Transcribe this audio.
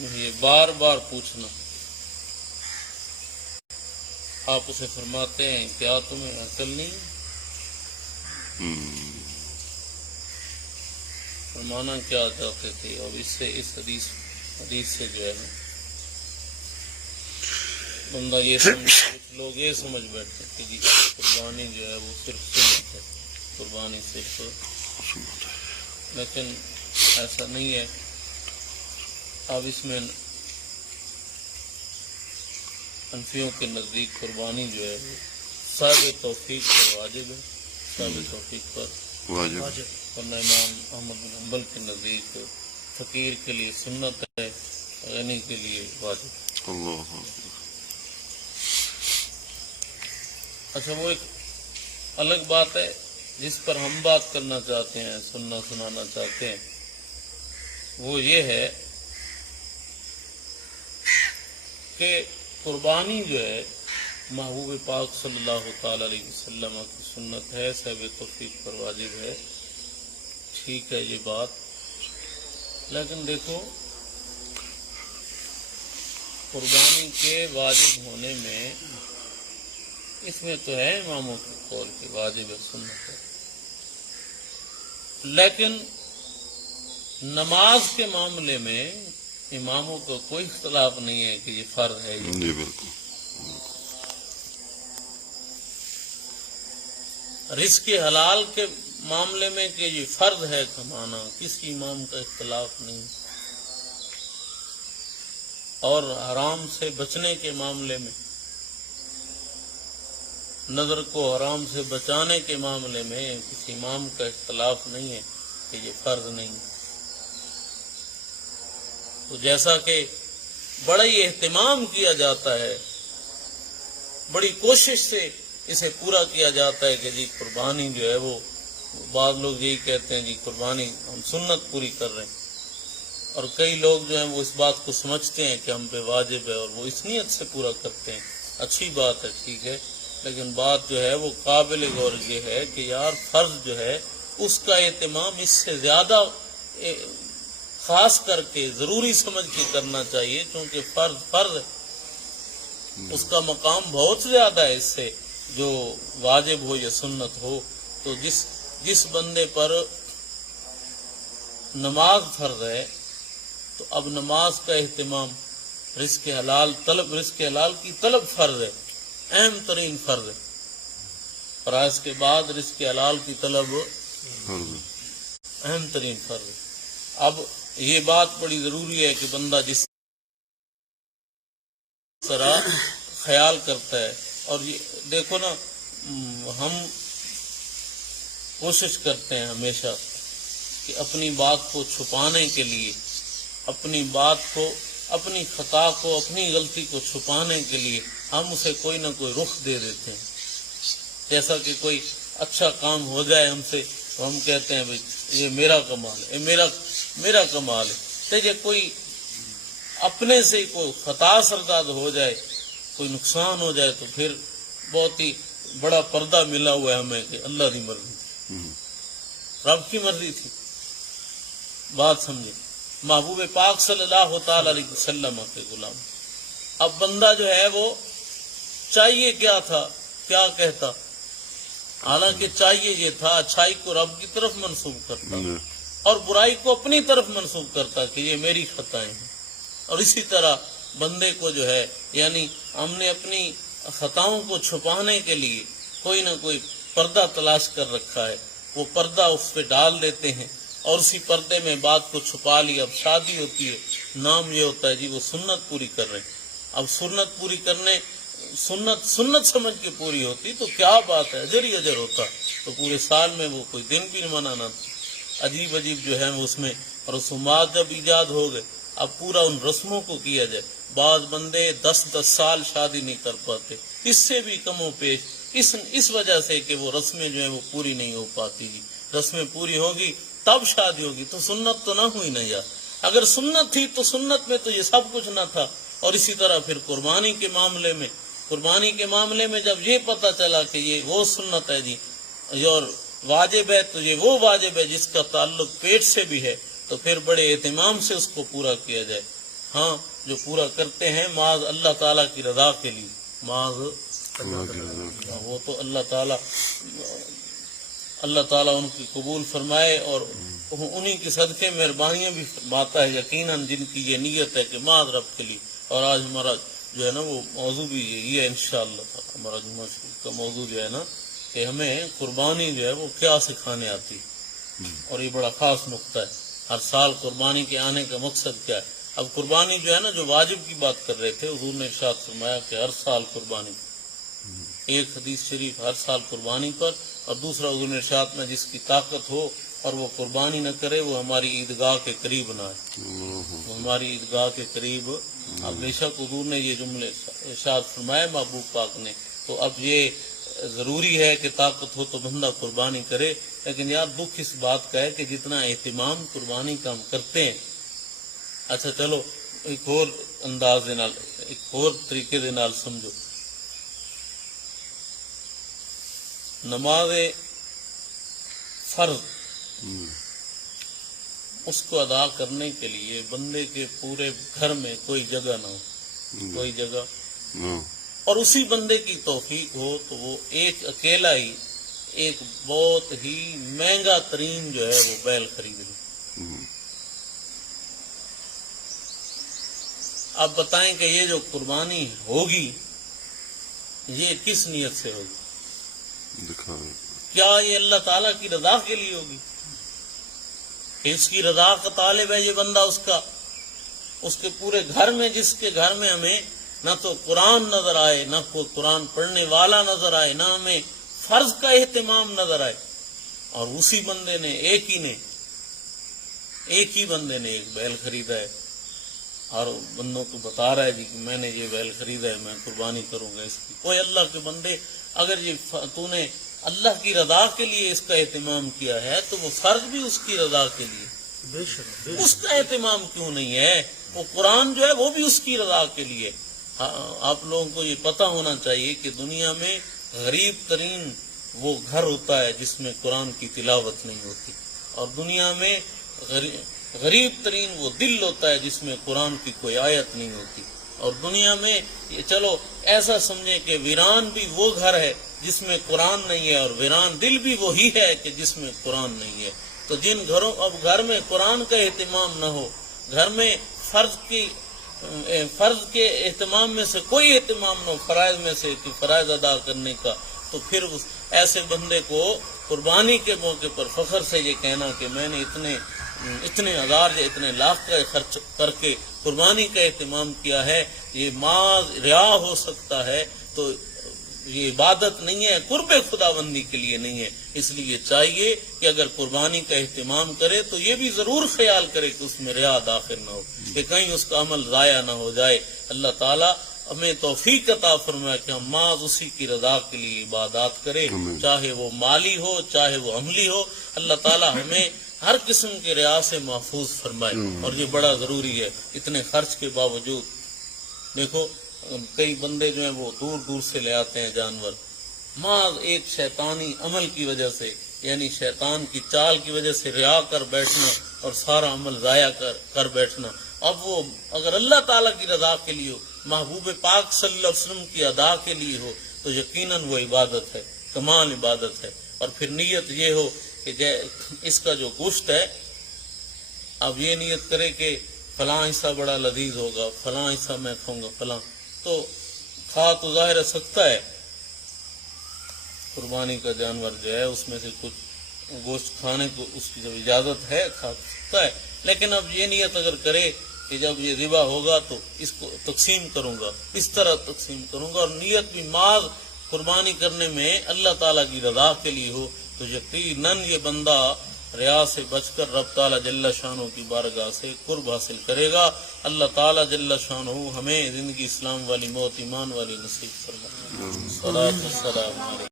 یہ بار بار پوچھنا. آپ اسے فرماتے ہیں کیا تمہیں عقل نہیں؟ فرمانا کیا چاہتے تھے؟ اور اس سے اس حدیث سے جو ہے نا بندہ یہ سمجھ، لوگ یہ سمجھ بیٹھتے کہ جی قربانی جو ہے وہ صرف سنت ہے، قربانی صرف، لیکن ایسا نہیں ہے. اب اس میں حنفیوں کے نزدیک قربانی جو ہے وہ صاحب توفیق پر واجب ہے، صاحب توفیق پر واجب، ورنہ امام احمد بن حنبل کے نزدیک فقیر کے لیے سنت ہے، غنی کے لیے واجب. اللہ. اچھا وہ ایک الگ بات ہے جس پر ہم بات کرنا چاہتے ہیں، سنانا چاہتے ہیں، وہ یہ ہے کہ قربانی جو ہے محبوب پاک صلی اللہ تعالی علیہ وسلم کی سنت ہے، صاحب توفیق پر واجب ہے. ٹھیک ہے یہ بات، لیکن دیکھو قربانی کے واجب ہونے میں اس میں تو ہے اماموں کے قول کے واجب ہے، سنت ہے، لیکن نماز کے معاملے میں اماموں کا کوئی اختلاف نہیں ہے کہ یہ فرض ہے. جی بالکل. رزق حلال کے معاملے میں کہ یہ فرض ہے کمانا، کسی امام کا اختلاف نہیں. اور حرام سے بچنے کے معاملے میں، نظر کو حرام سے بچانے کے معاملے میں کسی امام کا اختلاف نہیں ہے کہ یہ فرض نہیں. تو جیسا کہ بڑا ہی اہتمام کیا جاتا ہے، بڑی کوشش سے اسے پورا کیا جاتا ہے کہ جی قربانی جو ہے وہ، بعض لوگ یہی کہتے ہیں جی قربانی ہم سنت پوری کر رہے ہیں، اور کئی لوگ جو ہیں وہ اس بات کو سمجھتے ہیں کہ ہم پہ واجب ہے اور وہ اس نیت سے پورا کرتے ہیں. اچھی بات ہے، ٹھیک ہے، لیکن بات جو ہے وہ قابل غور یہ ہے کہ یار فرض جو ہے اس کا اہتمام اس سے زیادہ خاص کر کے ضروری سمجھ کے کرنا چاہیے، کیونکہ فرض اس کا مقام بہت زیادہ ہے اس سے جو واجب ہو یا سنت ہو. تو جس بندے پر نماز فرض ہے تو اب نماز کا اہتمام، رزق حلال کی طلب فرض ہے، اہم ترین فرض ہے. فرائض کے بعد رزق حلال کی طلب اہم ترین فرض ہے. اب یہ بات بڑی ضروری ہے کہ بندہ جس طرح خیال کرتا ہے، اور یہ دیکھو نا ہم کوشش کرتے ہیں ہمیشہ کہ اپنی بات کو چھپانے کے لیے، اپنی بات کو، اپنی خطا کو، اپنی غلطی کو چھپانے کے لیے ہم اسے کوئی نہ کوئی رخ دے دیتے ہیں. جیسا کہ کوئی اچھا کام ہو جائے ہم سے تو ہم کہتے ہیں بھائی یہ میرا کمال ہے، میرا کمال ہے. دیکھیے کوئی اپنے سے کوئی خطا سرداد ہو جائے، کوئی نقصان ہو جائے تو پھر بہت ہی بڑا پردہ ملا ہوا ہے ہمیں کہ اللہ کی مرضی تھی، رب کی مرضی تھی. بات سمجھے، محبوب پاک صلی اللہ تعالی علیہ وسلم کے غلام. اب بندہ جو ہے وہ چاہیے کیا تھا، کیا کہتا، حالانکہ چاہیے یہ تھا اچھائی کو رب کی طرف منسوب کرتا اور برائی کو اپنی طرف منسوب کرتا کہ یہ میری خطائیں ہیں. اور اسی طرح بندے کو جو ہے، یعنی ہم نے اپنی خطاؤں کو چھپانے کے لیے کوئی نہ کوئی پردہ تلاش کر رکھا ہے، وہ پردہ اس پہ ڈال دیتے ہیں اور اسی پردے میں بات کو چھپا لی. اب شادی ہوتی ہے، نام یہ ہوتا ہے جی وہ سنت پوری کر رہے ہیں. اب سنت پوری کرنے، سنت سمجھ کے پوری ہوتی تو کیا بات ہے، اجر ہی اجر ہوتا. تو پورے سال میں وہ کوئی دن بھی منانا تھا. عجیب جو ہے اس میں رسومات جب ایجاد ہو گئے، اب پورا ان رسموں کو کیا جائے. بعض بندے 10 سال شادی نہیں کر پاتے، اس سے بھی کم و پیش، اس وجہ سے کہ وہ رسمیں جو ہیں وہ پوری نہیں ہو پاتی. جی رسمیں پوری ہوگی تب شادی ہوگی. تو سنت تو نہ ہوئی نا یار. اگر سنت تھی تو سنت میں تو یہ سب کچھ نہ تھا. اور اسی طرح پھر قربانی کے معاملے میں جب یہ پتہ چلا کہ یہ وہ سنت ہے جی اور واجب ہے، تو یہ وہ واجب ہے جس کا تعلق پیٹ سے بھی ہے، تو پھر بڑے اہتمام سے اس کو پورا کیا جائے. ہاں جو پورا کرتے ہیں محض اللہ تعالیٰ کی رضا کے لیے، محض وہ تو اللہ تعالیٰ ان کی قبول فرمائے، اور انہی کے صدقے مہربانیاں بھی فرماتا ہے یقیناً جن کی یہ نیت ہے کہ محض رب کے لیے۔ اور آج ہمارا جو ہے نا وہ موضوع بھی یہی ہے انشاءاللہ تعالی، ہمارا جمعہ شریف کا موضوع جو ہے نا کہ ہمیں قربانی جو ہے وہ کیا سکھانے آتی، اور یہ بڑا خاص نقطہ ہے۔ ہر سال قربانی کے آنے کا مقصد کیا ہے؟ اب قربانی جو ہے نا، جو واجب کی بات کر رہے تھے، حضور نے ارشاد فرمایا کہ ہر سال قربانی، ایک حدیث شریف ہر سال قربانی پر، اور دوسرا حضور نے ارشاد میں جس کی طاقت ہو اور وہ قربانی نہ کرے وہ ہماری عیدگاہ کے قریب نہ آئے، وہ ہماری عیدگاہ کے قریب۔ اب بے شک حضور نے یہ جملے ارشاد فرمائے محبوب پاک نے، تو اب یہ ضروری ہے کہ طاقت ہو تو بندہ قربانی کرے، لیکن یار دکھ اس بات کا ہے کہ جتنا اہتمام قربانی کا ہم کرتے ہیں، اچھا چلو ایک اور انداز دے نال، ایک اور طریقے دے نال سمجھو، نماز فرض اس کو ادا کرنے کے لیے بندے کے پورے گھر میں کوئی جگہ نہ ہو، کوئی جگہ، اور اسی بندے کی توفیق ہو تو وہ ایک اکیلا ہی ایک بہت ہی مہنگا ترین جو ہے وہ بیل خرید لے۔ آپ بتائیں کہ یہ جو قربانی ہوگی یہ کس نیت سے ہوگی؟ کیا یہ اللہ تعالیٰ کی رضا کے لیے ہوگی؟ کہ اس کی رضا کا طالب ہے یہ بندہ، اس کے پورے گھر میں، جس کے گھر میں ہمیں نہ تو قرآن نظر آئے، نہ کوئی قرآن پڑھنے والا نظر آئے، نہ ہمیں فرض کا اہتمام نظر آئے، اور اسی بندے نے ایک ہی بندے نے ایک بیل خریدا ہے، اور بندوں کو بتا رہا ہے جی کہ میں نے یہ بیل خریدا ہے، میں قربانی کروں گا اس کی۔ کوئی اللہ کے بندے، اگر یہ تو نے اللہ کی رضا کے لیے اس کا اہتمام کیا ہے تو وہ فرض بھی اس کی رضا کے لیے، اس کا اہتمام کیوں نہیں ہے؟ وہ قرآن جو ہے وہ بھی اس کی رضا کے لیے۔ آپ لوگوں کو یہ پتہ ہونا چاہیے کہ دنیا میں غریب ترین وہ گھر ہوتا ہے جس میں قرآن کی تلاوت نہیں ہوتی، اور دنیا میں غریب ترین وہ دل ہوتا ہے جس میں قرآن کی کوئی آیت نہیں ہوتی، اور دنیا میں یہ چلو ایسا سمجھیں کہ ویران بھی وہ گھر ہے جس میں قرآن نہیں ہے، اور ویران دل بھی وہی ہے کہ جس میں قرآن نہیں ہے۔ تو جن گھروں اب گھر میں قرآن کا اہتمام نہ ہو، گھر میں فرض کے اہتمام میں سے کوئی اہتمام نہ ہو، فرائض میں سے کہ فرائض ادا کرنے کا، تو پھر ایسے بندے کو قربانی کے موقع پر فخر سے یہ کہنا کہ میں نے اتنے ہزار یا اتنے لاکھ کا خرچ کر کے قربانی کا اہتمام کیا ہے، یہ محض ریا ہو سکتا ہے، تو یہ عبادت نہیں ہے، قرب خداوندی کے لیے نہیں ہے۔ اس لیے چاہیے کہ اگر قربانی کا اہتمام کرے تو یہ بھی ضرور خیال کرے کہ اس میں ریا داخل نہ ہو، کہ کہیں اس کا عمل ضائع نہ ہو جائے۔ اللہ تعالیٰ ہمیں توفیق عطا فرمائے کہ ہم محض اسی کی رضا کے لیے عبادات کریں، چاہے وہ مالی ہو چاہے وہ عملی ہو۔ اللہ تعالیٰ ہمیں ہر قسم کے ریا سے محفوظ فرمائے، اور یہ بڑا ضروری ہے۔ اتنے خرچ کے باوجود دیکھو کئی بندے جو ہیں وہ دور دور سے لے آتے ہیں جانور، محض ایک شیطانی عمل کی وجہ سے، یعنی شیطان کی چال کی وجہ سے ریا کر بیٹھنا اور سارا عمل ضائع کر بیٹھنا۔ اب وہ اگر اللہ تعالیٰ کی رضا کے لیے ہو، محبوب پاک صلی اللہ علیہ وسلم کی ادا کے لیے ہو، تو یقیناً وہ عبادت ہے، کمال عبادت ہے۔ اور پھر نیت یہ ہو کہ اس کا جو گوشت ہے، اب یہ نیت کرے کہ فلاں حصہ بڑا لذیذ ہوگا، فلاں حصہ میں کھاؤں گا، فلاں، تو کھا تو ظاہر سکتا ہے، قربانی کا جانور جو ہے اس میں سے کچھ گوشت کھانے کو اس کی جب اجازت ہے کھا سکتا ہے، لیکن اب یہ نیت اگر کرے کہ جب یہ ذبح ہوگا تو اس کو تقسیم کروں گا، اس طرح تقسیم کروں گا، اور نیت بھی محض قربانی کرنے میں اللہ تعالیٰ کی رضا کے لیے ہو، تو یقیناً یہ بندہ ریا سے بچ کر رب تعالیٰ جل شانہ کی بارگاہ سے قرب حاصل کرے گا۔ اللہ تعالیٰ جل شانہ ہمیں زندگی اسلام والی، موت ایمان والی نصیب فرمائے۔ صلاۃ والسلام علیہ